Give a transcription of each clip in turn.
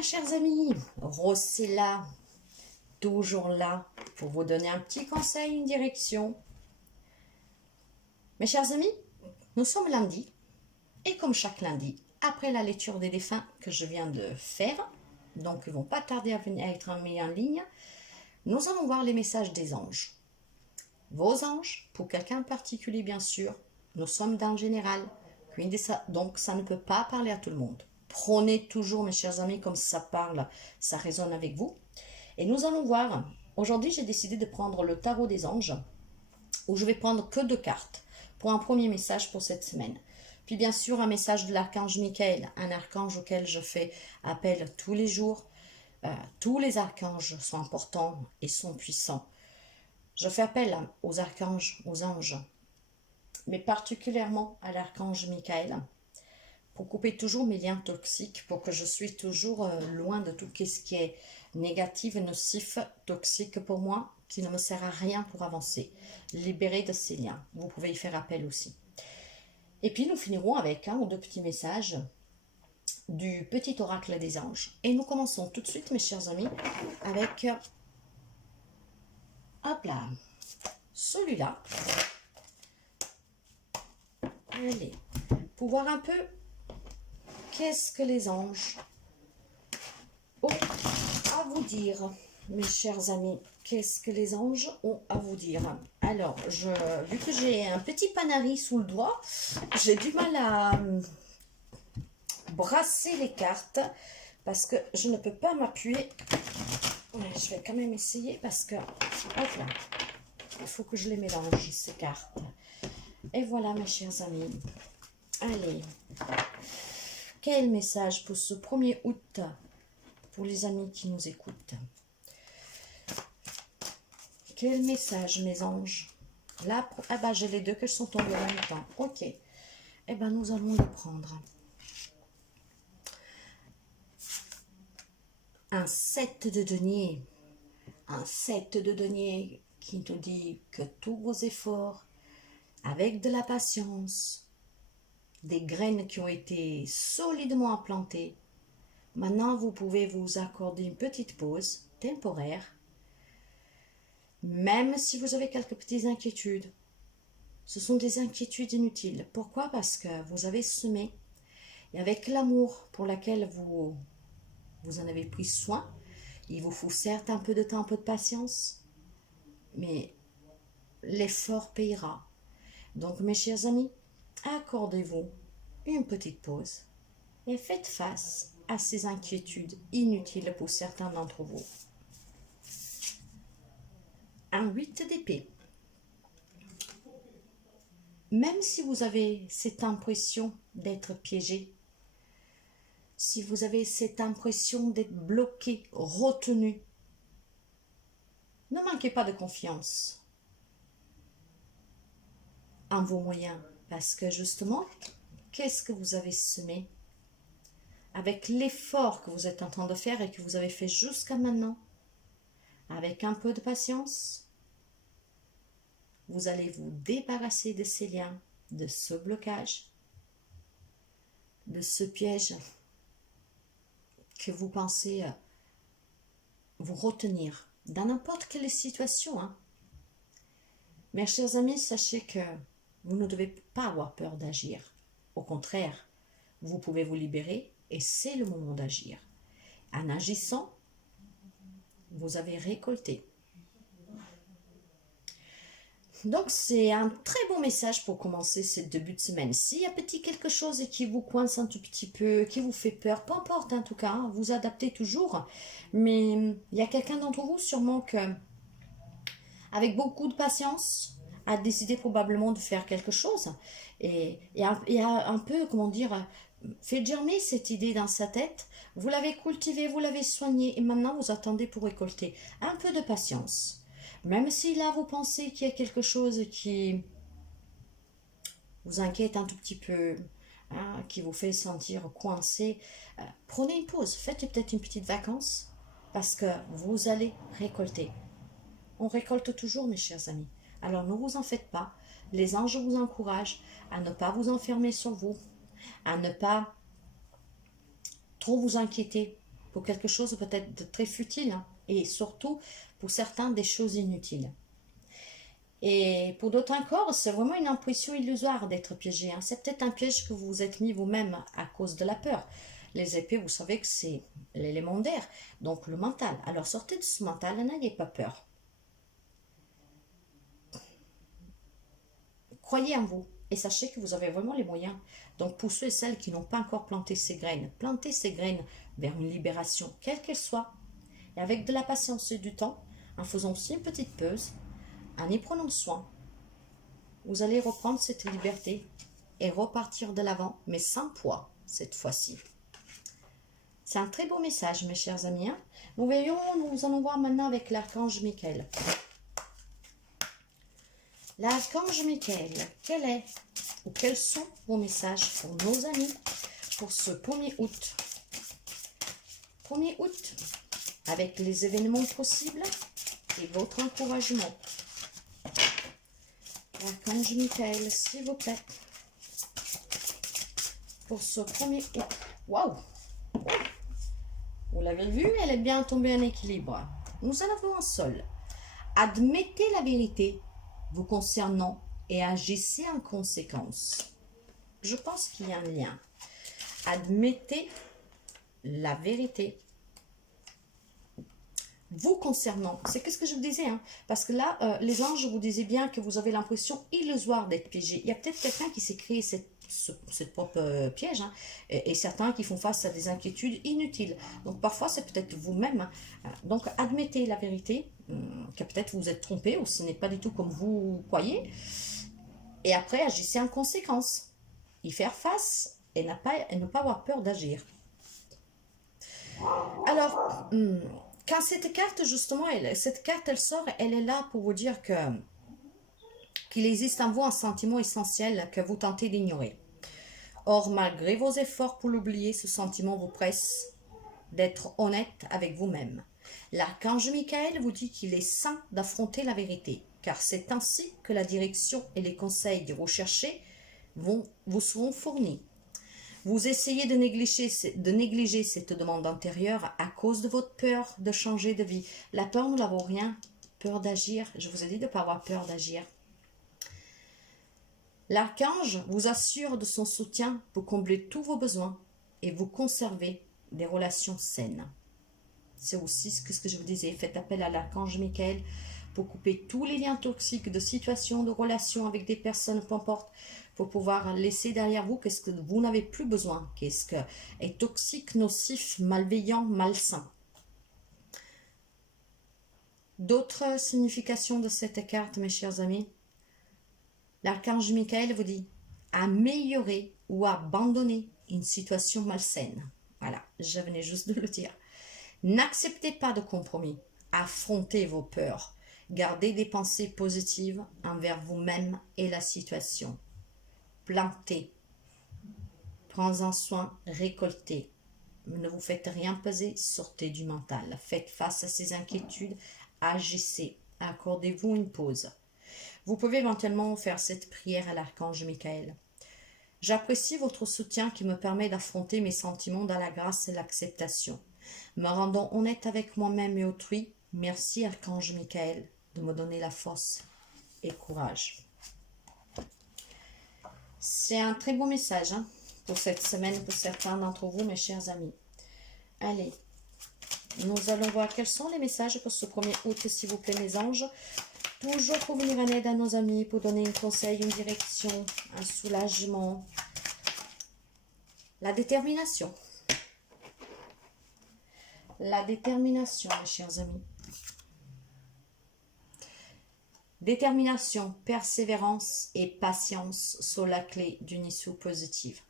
Mes chers amis, Rose est là, toujours là, pour vous donner un petit conseil, une direction. Mes chers amis, nous sommes lundi, et comme chaque lundi, après la lecture des défunts que je viens de faire, donc ils ne vont pas tarder à être mis en ligne, nous allons voir les messages des anges. Vos anges, pour quelqu'un de particulier bien sûr, nous sommes dans le général, donc ça ne peut pas parler à tout le monde. Prenez toujours, mes chers amis, comme ça parle, ça résonne avec vous. Et nous allons voir, aujourd'hui j'ai décidé de prendre le tarot des anges, où je vais prendre que 2 cartes, pour un premier message pour cette semaine. Puis bien sûr un message de l'archange Michael, un archange auquel je fais appel tous les jours. Tous les archanges sont importants et sont puissants. Je fais appel aux archanges, aux anges, mais particulièrement à l'archange Michael, pour couper toujours mes liens toxiques, pour que je suis toujours loin de tout ce qui est négatif, nocif, toxique pour moi, qui ne me sert à rien pour avancer. Libérer de ces liens. Vous pouvez y faire appel aussi. Et puis nous finirons avec un ou 2 petits messages du petit oracle des anges. Et nous commençons tout de suite, mes chers amis, avec hop là, celui-là. Allez, pour voir un peu qu'est-ce que les anges ont à vous dire, mes chers amis. Qu'est-ce que les anges ont à vous dire? Alors, vu que j'ai un petit panari sous le doigt, j'ai du mal à brasser les cartes parce que je ne peux pas m'appuyer. Je vais quand même essayer parce que, hop là, il faut que je les mélange, ces cartes. Et voilà, mes chers amis. Allez. Quel message pour ce 1er août pour les amis qui nous écoutent? Quel message, mes anges? Là, ah bah, j'ai les 2 qui sont tombés en même temps. Ok. Eh bien, nous allons les prendre. Un 7 de denier. Un 7 de denier qui nous dit que tous vos efforts, avec de la patience, des graines qui ont été solidement implantées, maintenant vous pouvez vous accorder une petite pause temporaire, même si vous avez quelques petites inquiétudes. Ce sont des inquiétudes inutiles. Pourquoi? Parce que vous avez semé, et avec l'amour pour lequel vous en avez pris soin, il vous faut certes un peu de temps, un peu de patience, mais l'effort payera. Donc mes chers amis, accordez-vous une petite pause et faites face à ces inquiétudes inutiles pour certains d'entre vous. Un 8 d'épée. Même si vous avez cette impression d'être piégé, si vous avez cette impression d'être bloqué, retenu, ne manquez pas de confiance en vos moyens, parce que justement, qu'est-ce que vous avez semé avec l'effort que vous êtes en train de faire et que vous avez fait jusqu'à maintenant? Avec un peu de patience, vous allez vous débarrasser de ces liens, de ce blocage, de ce piège que vous pensez vous retenir dans n'importe quelle situation. Mes chers amis, sachez que vous ne devez pas avoir peur d'agir. Au contraire, vous pouvez vous libérer et c'est le moment d'agir. En agissant, vous avez récolté. Donc, c'est un très bon message pour commencer ce début de semaine. S'il y a quelque chose qui vous coince un tout petit peu, qui vous fait peur, peu importe en tout cas, vous adaptez toujours. Mais il y a quelqu'un d'entre vous sûrement que, avec beaucoup de patience, a décidé probablement de faire quelque chose. Et a un peu, comment dire, fait germer cette idée dans sa tête. Vous l'avez cultivée, vous l'avez soignée et maintenant vous attendez pour récolter. Un peu de patience. Même si là vous pensez qu'il y a quelque chose qui vous inquiète un tout petit peu, qui vous fait sentir coincé, prenez une pause, faites peut-être une petite vacance parce que vous allez récolter. On récolte toujours, mes chers amis. Alors ne vous en faites pas. Les anges vous encouragent à ne pas vous enfermer sur vous, à ne pas trop vous inquiéter. pour quelque chose peut-être de très futile, hein, et surtout pour certains des choses inutiles. Et pour d'autres encore, c'est vraiment une impression illusoire d'être piégé, hein. C'est peut-être un piège que vous vous êtes mis vous-même à cause de la peur. Les épées, vous savez que c'est l'élément d'air, donc le mental. Alors sortez de ce mental, n'ayez pas peur. Croyez en vous et sachez que vous avez vraiment les moyens. Donc pour ceux et celles qui n'ont pas encore planté ces graines, plantez ces graines vers une libération, quelle qu'elle soit. Et avec de la patience et du temps, en faisant aussi une petite pause, en y prenant soin, vous allez reprendre cette liberté et repartir de l'avant, mais sans poids cette fois-ci. C'est un très beau message, mes chers amis, hein. Nous allons voir maintenant avec l'archange Michael. L'archange Michael, quel est ou quels sont vos messages pour nos amis pour ce 1er août? 1er août, avec les événements possibles et votre encouragement. L'archange Michael, s'il vous plaît, pour ce 1er août. Waouh! Vous l'avez vu, elle est bien tombée en équilibre. Nous en avons un seul. Admettez la vérité vous concernant et agissez en conséquence. Je pense qu'il y a un lien. Admettez la vérité vous concernant. C'est ce que je vous disais, hein? Parce que là, les anges vous disaient bien que vous avez l'impression illusoire d'être piégé. Il y a peut-être quelqu'un qui s'est créé cette propre piège, hein, et certains qui font face à des inquiétudes inutiles. Donc parfois, c'est peut-être vous-même, hein. Donc admettez la vérité, que peut-être vous êtes trompé ou ce n'est pas du tout comme vous croyez. Et après, agissez en conséquence. Y faire face et ne pas avoir peur d'agir. Alors, quand cette carte, justement, cette carte, elle sort, elle est là pour vous dire qu'il existe en vous un sentiment essentiel que vous tentez d'ignorer. Or, malgré vos efforts pour l'oublier, ce sentiment vous presse d'être honnête avec vous-même. L'archange Michael vous dit qu'il est sain d'affronter la vérité, car c'est ainsi que la direction et les conseils que vous cherchez vous seront fournis. Vous essayez de négliger cette demande intérieure à cause de votre peur de changer de vie. La peur, nous n'avons rien. Peur d'agir. Je vous ai dit de ne pas avoir peur d'agir. L'archange vous assure de son soutien pour combler tous vos besoins et vous conserver des relations saines. C'est aussi ce que je vous disais. Faites appel à l'archange Michael pour couper tous les liens toxiques de situations, de relations avec des personnes, peu importe, pour pouvoir laisser derrière vous qu'est-ce que vous n'avez plus besoin, qu'est-ce que est toxique, nocif, malveillant, malsain. D'autres significations de cette carte, mes chers amis. L'archange Michael vous dit améliorer ou abandonner une situation malsaine. Voilà, je venais juste de le dire. N'acceptez pas de compromis. Affrontez vos peurs. Gardez des pensées positives envers vous-même et la situation. Plantez. Prenez-en soin, récoltez. Ne vous faites rien peser, sortez du mental. Faites face à ces inquiétudes, agissez. Accordez-vous une pause. Vous pouvez éventuellement faire cette prière à l'archange Michael. J'apprécie votre soutien qui me permet d'affronter mes sentiments dans la grâce et l'acceptation. Me rendant honnête avec moi-même et autrui, merci archange Michael de me donner la force et courage. C'est un très beau message, hein, pour cette semaine, pour certains d'entre vous, mes chers amis. Allez, nous allons voir quels sont les messages pour ce 1er août, s'il vous plaît, mes anges. Toujours pour venir en aide à nos amis, pour donner un conseil, une direction, un soulagement. La détermination. La détermination, mes chers amis. Détermination, persévérance et patience sont la clé d'une issue positive.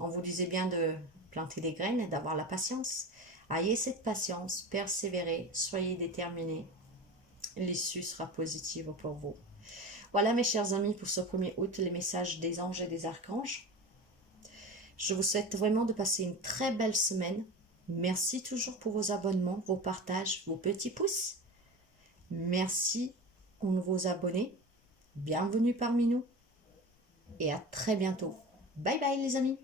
On vous disait bien de planter des graines et d'avoir la patience. Ayez cette patience, persévérez, soyez déterminés. L'issue sera positive pour vous. Voilà, mes chers amis, pour ce 1er août, les messages des anges et des archanges. Je vous souhaite vraiment de passer une très belle semaine. Merci toujours pour vos abonnements, vos partages, vos petits pouces. Merci aux nouveaux abonnés. Bienvenue parmi nous. Et à très bientôt. Bye bye les amis.